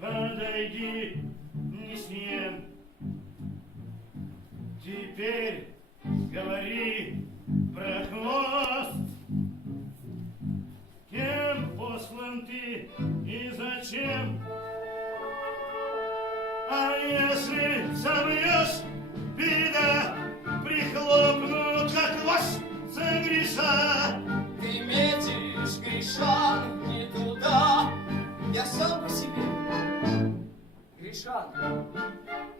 подойди, не смем. Теперь говори про хвост. Кем послан ты и зачем? А если соврешь, беда, прихлопнут, как вас за греша. Ты метишь, Гришан, не туда. Я сам по себе, Гришан.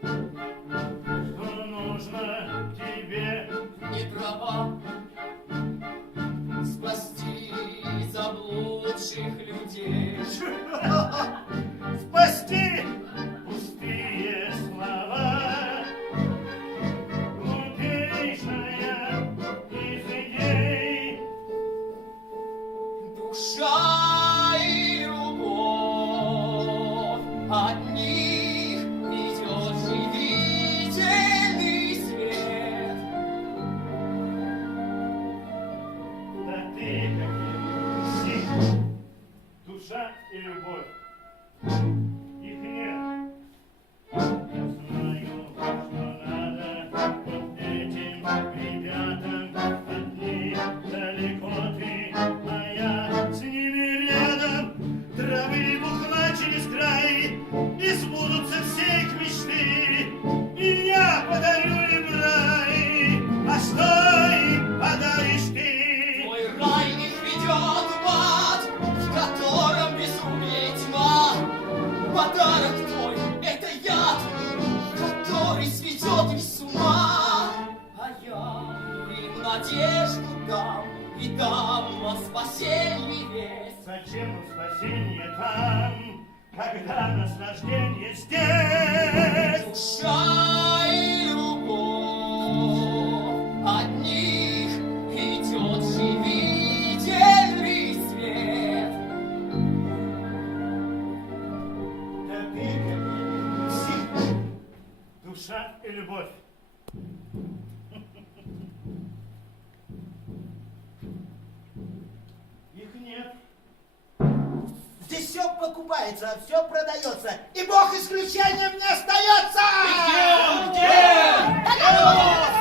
Что нужно тебе? Не права спасти заблудших людей. Спасти пустые слова, глупейшая из идей. Душа и любовь от них идет живительный свет. Да ты как стих, душа и любовь. Их нет. Я знаю, что надо вот этим ребятам от них далеко ты, а я с ними рядом. Травы бухла через край, и сбудутся все их мечты, и я подарю им рай. А что им подаришь ты? Твой рай их ведет в ад, в котором безумие и тьма. Подарок твой — это яд, который сведет их с ума. А я им надежду дам и дам о спасении весть. Зачем им спасение там, когда наслаждение здесь? Душа и любовь от них идет живительный свет. Да ты как стих, душа и любовь. Их нет. Здесь все покупается, все продается, и Бог исключением не остается! Где? Да-да-да!